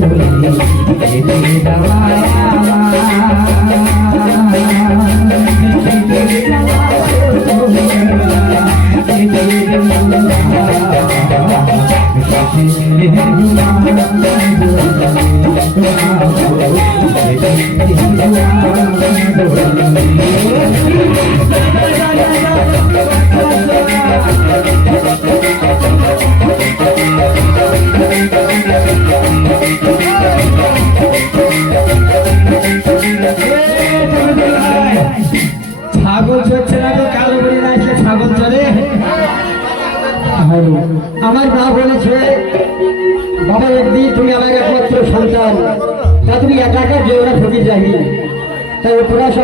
চলে ছাগল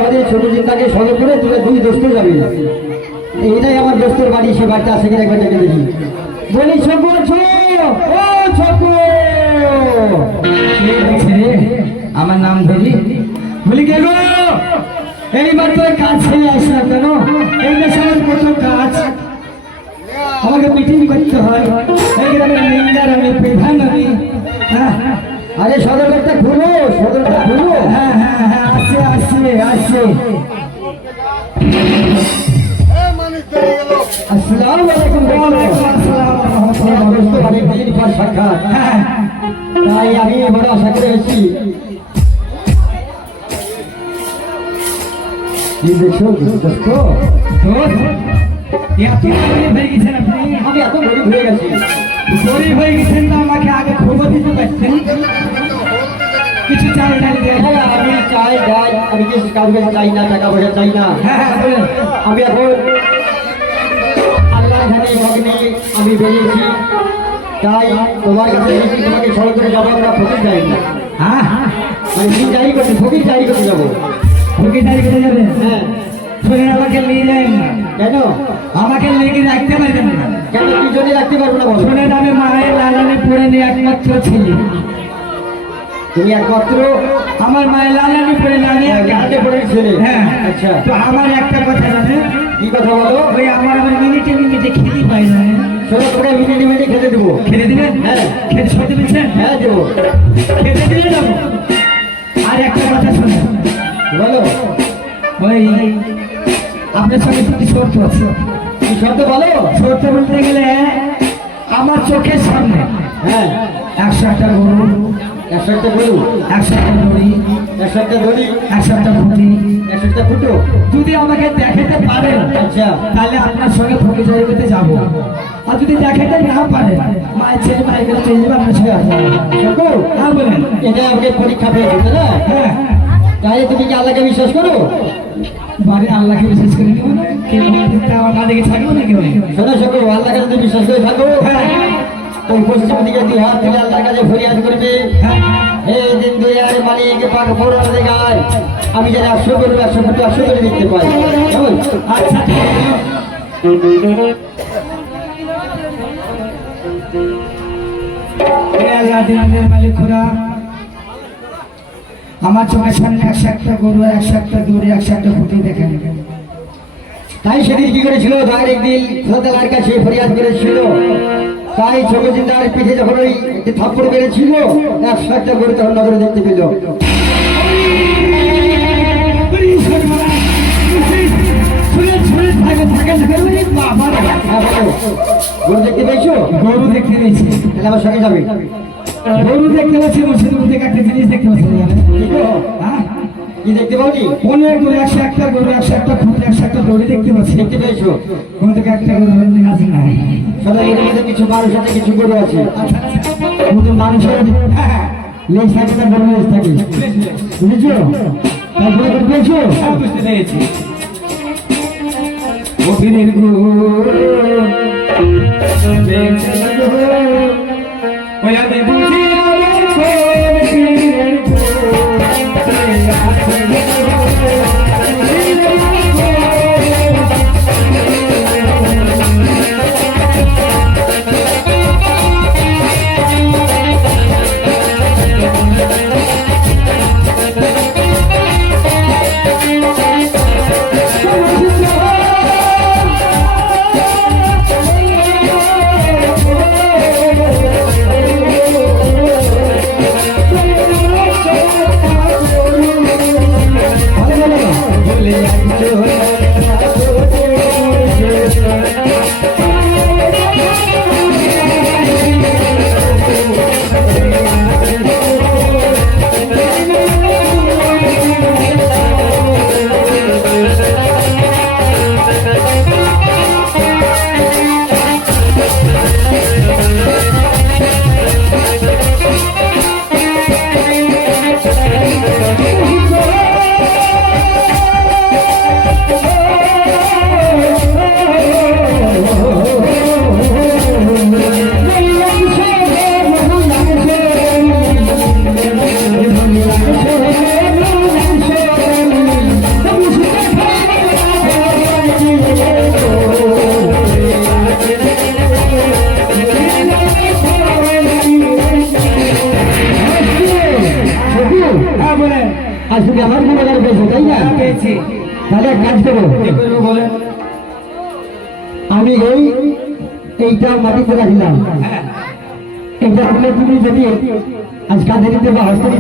শহরে ছোট চিন্তাকে সঙ্গে করে তোরা দুই দোস্ত যাবি। এইটাই আমার দোস্তের বাড়ি সে বাড়িতে আসে কিনা একবার ডেকে দেখি। বলি ছকু ও? আমার নাম ধরি। বলি কে গো? এইবার তোর কাজ ছেড়ে আসলাম কেন? এই দেশের কত কাজ। আমাকে মিটিং করতে হয়। এই গ্রামের লিঙ্গার আমি প্রধান আমি। হ্যাঁ, আরে সদরটা ঘুরো সদরটা ঘুরো হ্যাঁ হ্যাঁ হ্যাঁ আসছে আসছে আসছে। আসসালামু আলাইকুম সাক্ষাৎ হ্যাঁ। তাই আমি বড় আশা করে এসেছি। কি দেখছ? দোস্ত দোস্ত, এত গরিব হয়ে গেছেন আপনি? আমি এত গরিব হয়ে গেছি। গরিব হয়ে গেছেন না আমাকে আগে কিছু চাল ডাল আমি চাই যাই আমি কিছু চাই না টাকা পয়সা চাই না হ্যাঁ আমি এখন আল্লাহ আমি বেরিয়েছি তাই তোমার কাছে তোমাকে সরল করে যাব আমরা ফকির যাই না হ্যাঁ হ্যাঁ মানে কি জারি করতে ফকির করতে যাব দাঁড়িয়ে কোথায় যাবেন হ্যাঁ আমাকে নিয়ে যাবেন না কেন আমাকে লেগে রাখতে পারবেন না। কেন কি জন্য রাখতে পারব না বলো? শুনে আমি মায়ের লালানে পড়ে নিয়ে একমাত্র ছেলে। তুমি একমাত্র? আমার মায়ের লালানে পড়ে আমি একা। গাছে পড়ে ছেলে। হ্যাঁ। আচ্ছা। তো আমার একটা কথা জানেন কি কথা বলো? ওই আমার আমার মিনিটে মিনিটে খেতে পাই না। শোনো তোকে মিনিটে মিনিটে খেতে দেবো। খেতে দিবেন হ্যাঁ। খেতে সত্যি বলছেন হ্যাঁ দেবো। খেতে দিলে যাব আর একটা কথা শুনুন বলো। ওই আপনার সঙ্গে দুটি শর্ত আছে। শব্দ বলো? শর্ত বলতে গেলে আমার চোখের সামনে। হ্যাঁ। একশো একটা গরু একশো একটা গরু। একশো একটা দড়ি একশো একটা দড়ি। একশো একটা খুঁটি। একশো একটা ফুটো যদি আমাকে দেখাতে পারেন আচ্ছা। তাহলে আপনার সঙ্গে ফোকে জায়গাতে যাব। আর যদি দেখাতে না পারেন মায়ের ছেলে মায়ের কাছে আপনার সঙ্গে আসব। হ্যাঁ বলেন। এটা আমাকে পরীক্ষা পেয়েছে না? হ্যাঁ। তাই তুমি কি আল্লাহকে বিশ্বাস করো? বাড়ি আল্লাহকে বিশেষ করে নিব না। কেউ না দেখে থাকব না কেউ শোনো আল্লাহকে যদি বিশ্বাস করে থাকো। ওই পশ্চিম দিকে দুই হাত তুলে কাছে ফরিয়াদ করবে। হে দিন আমি যেন একশো করব একশো ফুটো একশো করে দেখতে পাই। আচ্ছা। আমার চোখের সামনে একশো একটা গরু একশো একটা দূরে একশো একটা ফুটে দেখেন তাই সেদিন কি করেছিল? তার একদিন খোদালার কাছে ফরিয়াদ করেছিল। তাই ছোট চিন্তার পিঠে যখন ওই থাপ্পড় মেরেছিল একশো একটা করে তখন নজরে দেখতে পেল। হ্যাঁ গরু দেখতে পেয়েছ? গরু দেখতে পেয়েছি। তাহলে আমার সঙ্গে যাবে। গরু দেখতে মুর্শিদপুর পাচ্ছি? হ্যাঁ? কি দেখতে একশো একটা গরু একশো একটা খুঁটে একশো একটা দড়ি দেখতে পাচ্ছি। দেখতে পেয়েছ? কোন থেকে একটা গরু আছে না সবাই এর মধ্যে কিছু মানুষ আছে কিছু গরু আছে। কিন্তু মানুষের লেজ থাকে না গরু লেজ থাকে। বুঝেছ? তারপরে গরু পেয়েছ বুঝতে পেরেছি। হ্যাঁ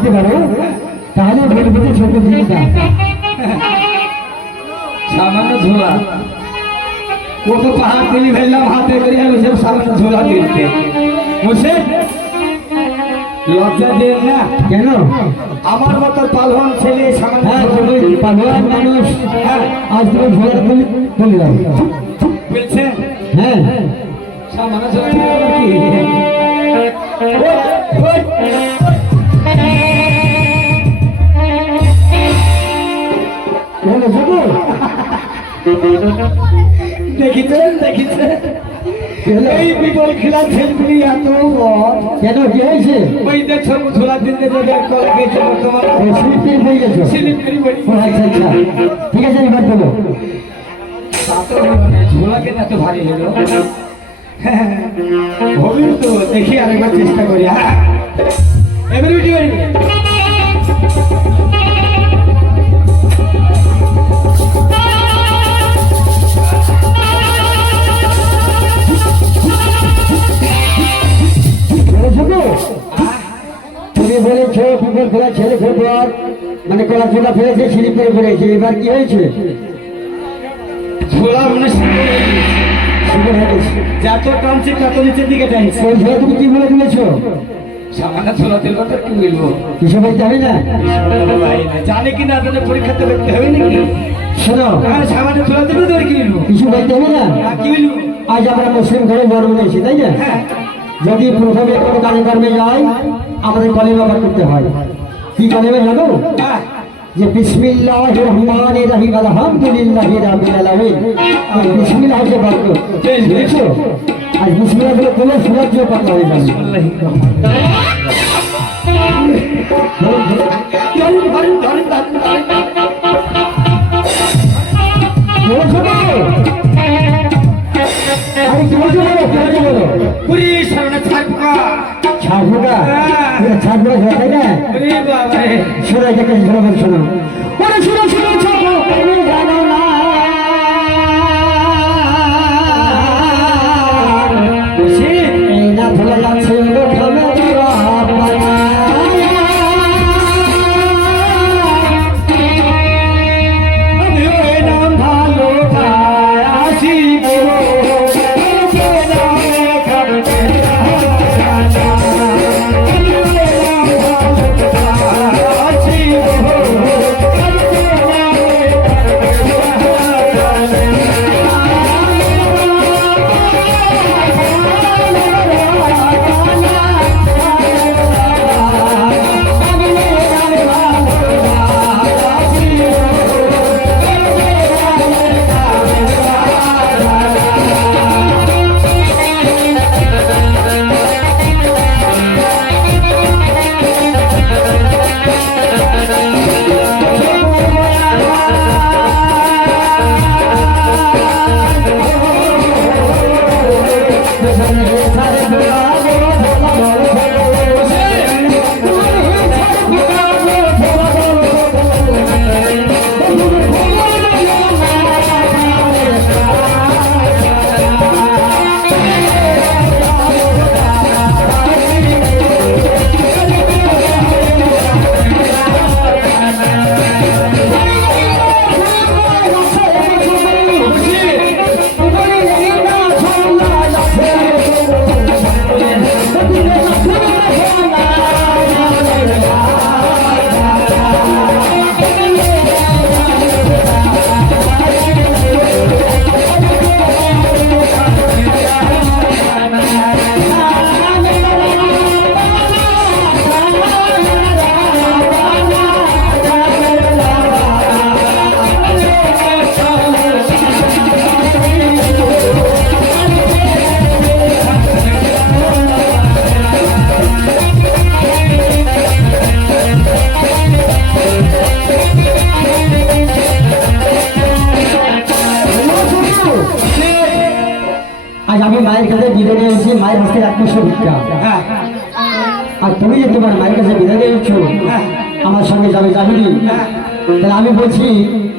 নিতে পারো তাহলে বলবে যে ছোট জিনিসটা সামান্য ঝোলা। ও তো পাহাড় তুলি ফেললাম হাতে করে আমি সব সামান্য ঝোলা দিতে। বুঝছে লজ্জা দেন না। কেন? আমার মতো পালন ছেলে হ্যাঁ পালোয়ান মানুষ। হ্যাঁ। আজ তুমি তুলে দাও। বলছে হ্যাঁ। সামান্য দেখিছেন দেখিছেন এই বিপল খেলা ছেলগুলি এত। কেন কি হয়েছে? ওই দেখছ ঝোলা দিতে যাবে কলে গেছে? তোমার স্লিপ আচ্ছা আচ্ছা। ঠিক আছে এবার বলো ঝোলা কেন এত ভারী হলো। হবি তো দেখি আরেকবার চেষ্টা করি হ্যাঁ। এবারে উঠি। তুমি বলেছ ফুটবল খেলা ছেলে ফুটবল মানে কলা চোলা ফেলেছে স্লিপ করে ফেলেছে এবার কি হয়েছে? ঝোলা মানে সুন্দর হয়ে গেছে। সুন্দর হয়ে গেছে যত টানছে তত নিচের দিকে টানছে। ওই ঝোলা তুমি কি বলে দিয়েছ? সামান্য ঝোলা কথা কি বলব? কিছু বলতে হবে না? জানে কি না তাদের পরীক্ষাতে করতে হবে নাকি? শোনো। হ্যাঁ সামান্য কি বলব কিছু বলতে হবে না? হ্যাঁ, কি বলব? আজ আমরা মুসলিম ঘরে জন্ম নিয়েছি তাই না? হ্যাঁ। যদি প্রথমে কোনো কানে কর্মে যাই আমাদের কলেমা পাঠ করতে হয়। কি কলেমা জানো যে বিসমিল্লাহ রহমান রহিম আলহামদুলিল্লাহ রাবিল আলামিন। বিসমিল্লাহ হচ্ছে বাক্য। বুঝছ? আজ বিসমিল্লাহ বলে কোনো সুরাজ্য পাতা হয়ে যাবে? আরে পুরি। ছাড়বোটা ছাড়বোটা ঝড় তাই না শোনো কাছে শোনো শোনো। ওরে শোনো শোনো। একমাত্র হ্যাঁ আর তুমি যে তোমার মায়ের কাছে বিদায় নিয়েছ হ্যাঁ। আমার সঙ্গে যাবে হ্যাঁ। তাহলে আমি বলছি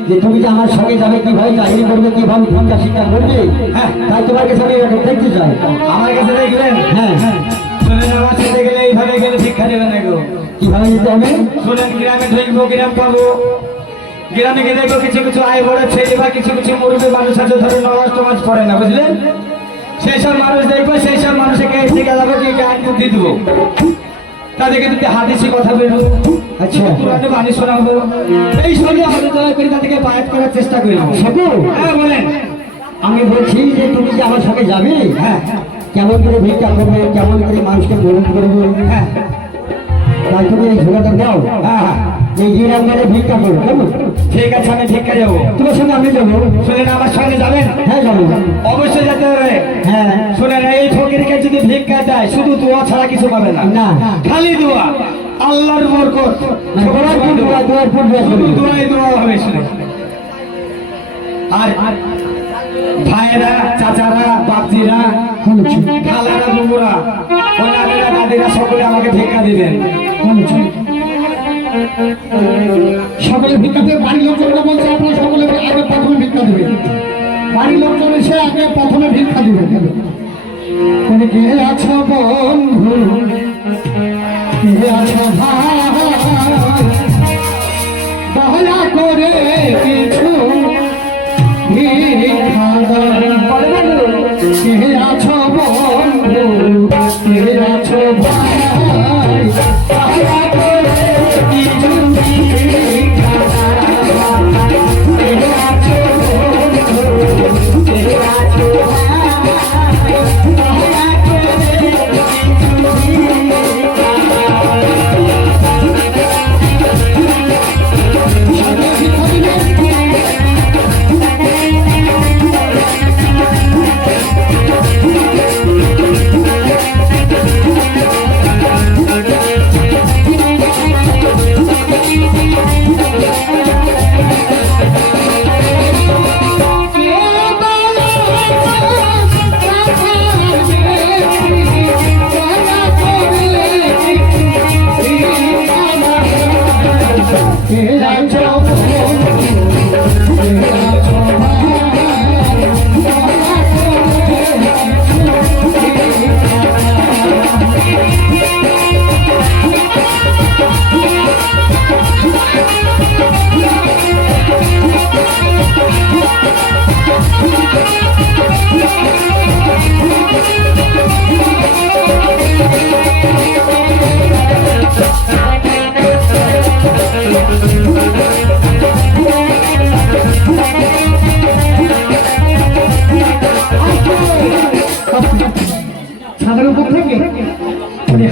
যে তুমি যে আমার সঙ্গে যাবে কীভাবে চাকরি করবে কীভাবে ভিক্ষা শিক্ষা করবে হ্যাঁ। তাই তোমার কাছে আমি দেখতে চাই আমার কাছে দেখবেন হ্যাঁ আমার গেলে এইভাবে গেলে শিক্ষা দেবে না গো কীভাবে যেতে হবে শুনেন গ্রামে ঢুকবো গ্রাম পাবো গ্রামে দেখব কিছু কিছু আয় বড় ছেলে বা কিছু কিছু মুরব্বী মানুষ আছে ধরে নমাজ টমাজ পড়ে না বুঝলেন সেই সব মানুষ দেখব সেই সব মানুষকে শিখে যাব কি জ্ঞান বুদ্ধি দেবো। তাদেরকে যদি হাদিসি কথা বলব আচ্ছা। কোরআনে বাণী শোনাবো এই সঙ্গে হাতে তলা করে তাদেরকে বায়াত করার চেষ্টা সাকু হ্যাঁ বলেন। আমি বলছি যে তুমি যে আমার সঙ্গে যাবে হ্যাঁ। কেমন করে ভিক্ষা করবে কেমন করে মানুষকে গ্রহণ করবে হ্যাঁ। তাই তুমি এই ঝোলাটা দাও হ্যাঁ হ্যাঁ। গ্রাম মানে ভিক্ষা করো কেমন? ঠিক আছে আমি ভিক্ষা যাব তোমার সঙ্গে আমি যাব। শুনেন আমার সঙ্গে যাবেন? হ্যাঁ যাব। অবশ্যই যেতে হবে। হ্যাঁ। শুনেন এই ফকিরকে যদি ভিক্ষা দেয় শুধু দোয়া ছাড়া কিছু পাবে না। না। খালি দোয়া। আল্লাহর বরকত। দোয়ার দোয়া, দোয়া শুধু দোয়াই দোয়া হবে শুনে আর ভাইয়েরা চাচারা বাপজিরা খালারা বুবুরা দাদিরা সকলে আমাকে ভিক্ষা দিবেন সকলে ভিক্ষা দেবে বাড়ির লোকজনরা বলছে, আপনারা সকলে আগে প্রথমে ভিক্ষা দেবেন। বাড়ির লোকজন এসে আগে প্রথমে ভিক্ষা দিবে কে আছো বন্ধু? কে আছো দয়া করে কিছু ভিক্ষা। কে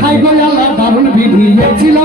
হাই গো আল্লাহ দারুণ বিধি। ছিল